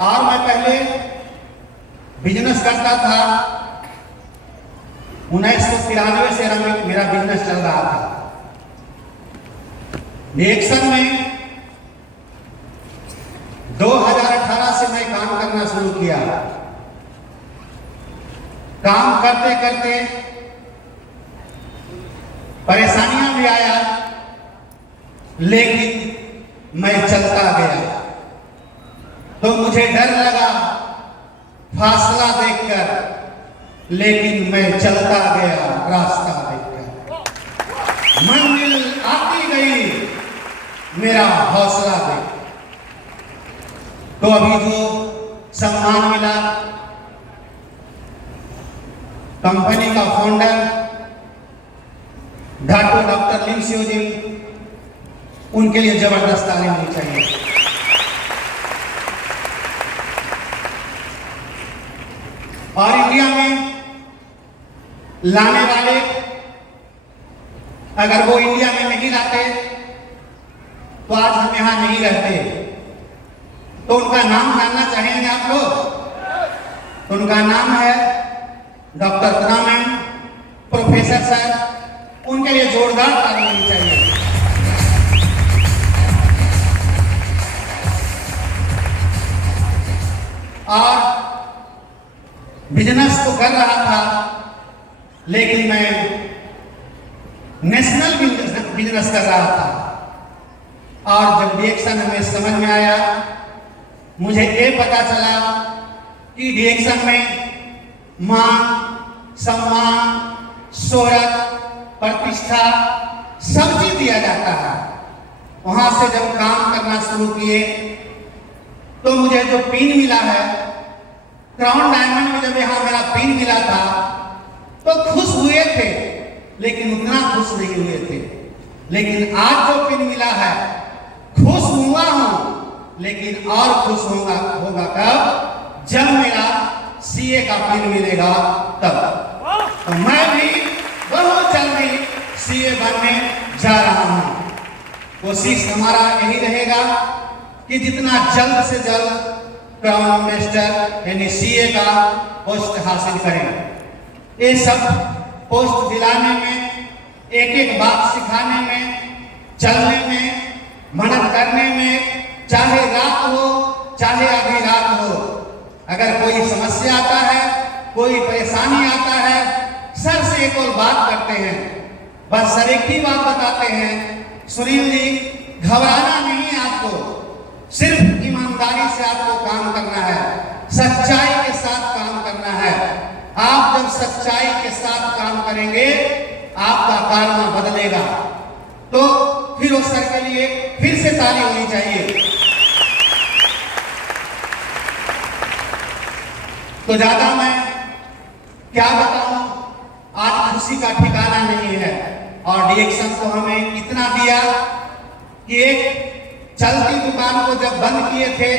और मैं पहले बिजनेस करता था। 1993 से मेरा बिजनेस चल रहा था। रिएक्शन में 2018 से मैं काम करना शुरू किया। काम करते करते परेशानियां भी आया, लेकिन मैं चलता गया। तो मुझे डर लगा फासला देखकर, लेकिन मैं चलता गया रास्ता देखकर। मंजिल आती गई मेरा हौसला देख। तो अभी जो सम्मान मिला कंपनी का फाउंडर डॉक्टर लिन सियोजिन, उनके लिए जबरदस्त ताली होनी चाहिए। और इंडिया में लाने वाले अगर वो इंडिया में नहीं लाते तो आज हम यहां नहीं रहते। तो उनका नाम जानना चाहेंगे आप लोग? तो उनका नाम है डॉक्टर तनामन, प्रोफेसर सर। उनके लिए जोरदार ताली होनी चाहिए। और बिजनेस तो कर रहा था, लेकिन मैं नेशनल बिजनेस कर रहा था। और जब रिएक्शन हमें समझ में आया, मुझे ये पता चला कि रिएक्शन में मान, सम्मान, शोहरत, प्रतिष्ठा सब चीज दिया जाता है। वहां से जब काम करना शुरू किए तो मुझे जो पिन मिला है क्राउन डायमंड में, जब यहां मेरा पिन मिला था तो खुश हुए थे, लेकिन उतना खुश नहीं हुए थे। लेकिन आज जो पिन मिला है, खुश हुआ हूं, लेकिन और खुश होगा कब? जब मेरा सीए का पिन मिलेगा तब। तो मैं भी बहुत जल्दी सीए बनने जा रहा हूं। कोशिश हमारा यही रहेगा कि जितना जल्द से जल्द क्राउन मास्टर यानी सीए का पोस्ट हासिल करें। ये सब पोस्ट दिलाने में, एक एक बात सिखाने में, चलने में, मेहनत करने में, चाहे रात हो चाहे आधी रात हो, अगर कोई समस्या आता है, कोई परेशानी आता है, सर से एक और बात करते हैं। बस सर एक ही बात बताते हैं, सुनील जी घबराना नहीं है आपको, सिर्फ ईमानदारी से आपको काम करना है, सच्चाई के साथ काम करना है। आप जब सच्चाई के साथ काम करेंगे, आपका कारनामा बदलेगा। तो फिर उस सर के लिए फिर से ताली होनी चाहिए। तो ज्यादा मैं क्या बताऊं, आज खुशी का ठिकाना नहीं है। और रिएक्शन को हमें इतना दिया कि एक चलती दुकान को जब बंद किए थे,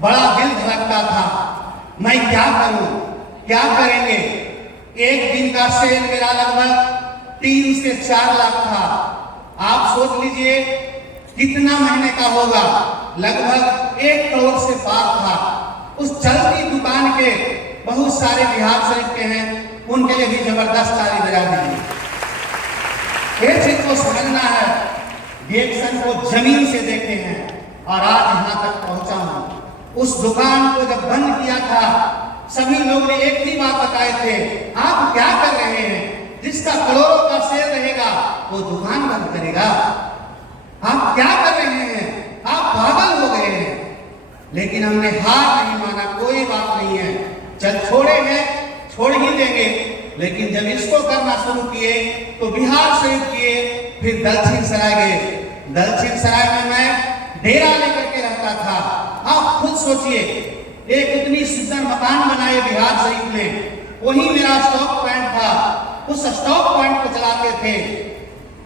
बड़ा दिल धड़कता था, मैं क्या करूं, क्या करेंगे। एक दिन का सेल मेरा लगभग 3 से 4 लाख था। आप सोच लीजिए कितना महीने का होगा, लगभग 1 करोड़ से पार था। उस चलती दुकान के बहुत सारे बिहार शरीफ के हैं, उनके लिए भी जबरदस्त ताली बजा दीजिए। ये चीज को समझना है, रिएक्शन को जमीन से देखे हैं और आज यहां तक पहुंचा हूं। उस दुकान को जब बंद किया था, सभी लोग ने एक ही बात बताए थे, आप क्या कर रहे हैं? जिसका करोड़ों का शेयर रहेगा वो दुकान बंद करेगा। आप क्या कर रहे हैं? आप पागल हो गए हैं। लेकिन हमने हार नहीं माना, कोई बात नहीं है, चल छोड़े हैं, छोड़ ही देंगे। लेकिन जब इसको करना शुरू किए तो बिहार शरीफ किए, फिर दक्षिण सराय गए। दक्षिण सराय में मैं डेरा लेकर के रहता था। आप खुद सोचिए, एक इतनी सुंदर मकान बनाए बिहार शरीफ में, वही मेरा स्टॉक पॉइंट था। उस स्टॉक पॉइंट को चलाते थे,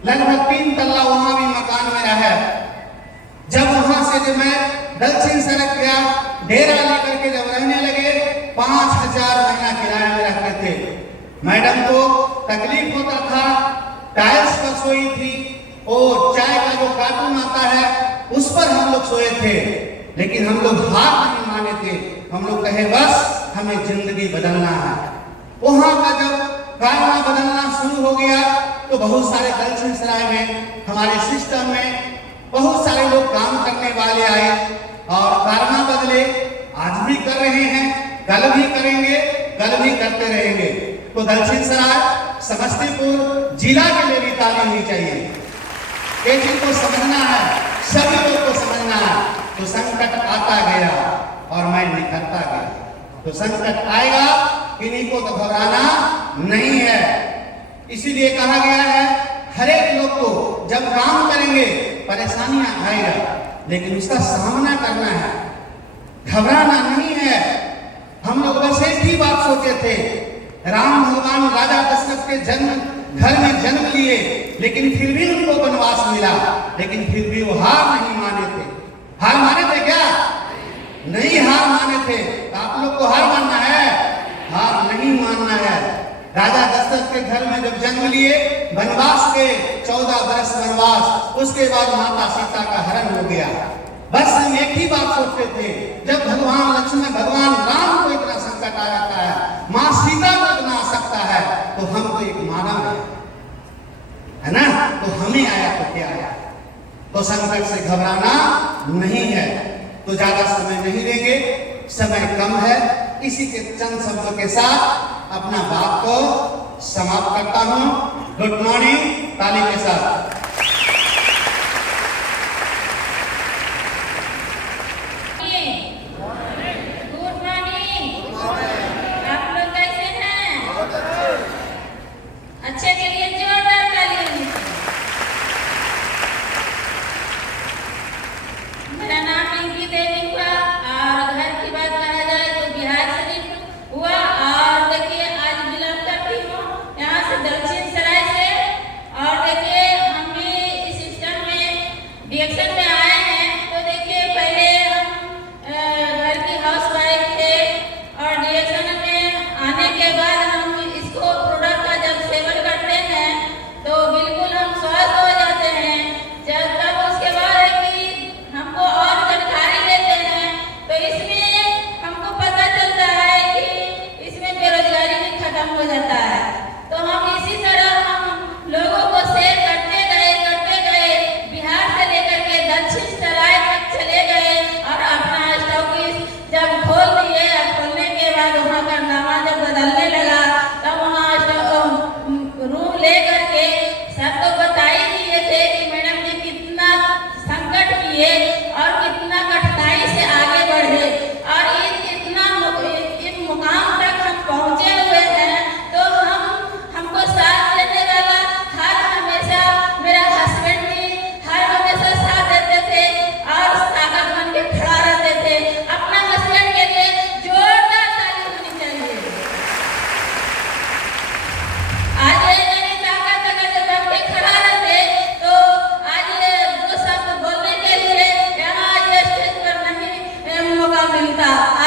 लगभग 3 तल्ला वहां भी मकान मेरा है। जब वहां से जब मैं दक्षिण सड़क गया, डेरा लेकर के जब रहने लगे, 5000 महीना किराया में रहते थे। मैडम को तकलीफ होता था, टाइल्स पर सोई थी और चाय का जो कार्टून आता है उस पर हम लोग सोए थे। लेकिन हम लोग हार नहीं माने थे। हम लोग कहे बस हमें जिंदगी बदलना है। वहां का जब कारवा बदलना शुरू हो गया तो बहुत सारे दक्षिण सराय में हमारे सिस्टम में बहुत सारे लोग काम करने वाले आए और कारवा बदले। आज भी कर रहे हैं, कल भी करेंगे, कल भी करते रहेंगे। तो दक्षिण सराय समस्तीपुर जिला के लिए भी ताली होनी चाहिए। एक चीज को समझना है, सभी लोग को समझना है। तो संकट आता गया और मैं निखरता गया। तो संकट आएगा, किन्हीं को तो घबराना नहीं है। इसीलिए कहा गया है हर एक लोग को जब काम करेंगे परेशानियां आएगा, लेकिन उसका सामना करना है, घबराना नहीं है। हम लोग बस एक ही बात सोचे थे, राम भगवान राजा दशरथ के घर में जन्म लिए, लेकिन फिर भी उनको वनवास मिला, लेकिन फिर भी वो हार नहीं माने थे। हार माने थे क्या? नहीं हार माने थे। आप लोग को हार मानना है? हार नहीं मानना है। राजा दशरथ के घर में जब जन्म लिए, वनवास के 14 वर्ष वनवास, उसके बाद माता सीता का हरण हो गया। बस हम एक ही बात सोचते थे, जब भगवान लक्ष्मण भगवान राम को इतना संकट आ जाता है, माँ सीता को इतना आ सकता है, तो हम तो एक मानव है ना, तो हमें आया तो क्या आया। तो संकट से घबराना नहीं है। तो ज्यादा समय नहीं लेंगे, समय कम है। इसी के चंद शब्दों के साथ अपना बात को समाप्त करता हूं। गुड मॉर्निंग, ताली के साथ। मिलता